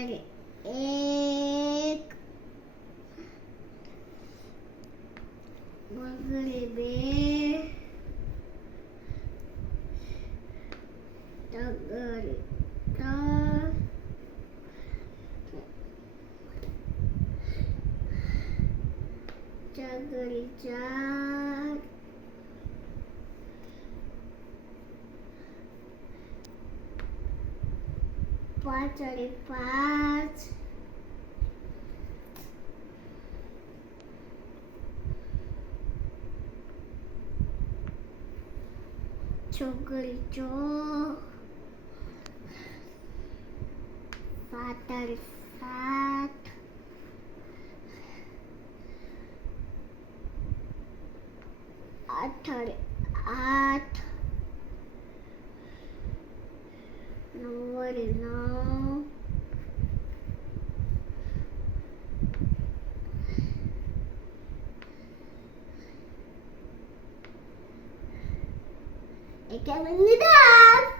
અને એક બગડે બે તગડે ત્રણ ચગડે ચાર પાછળે પાંચ ચોગડે ચો પાતળે સાત આઠડે આઠ નવડે નવ એકાવન 10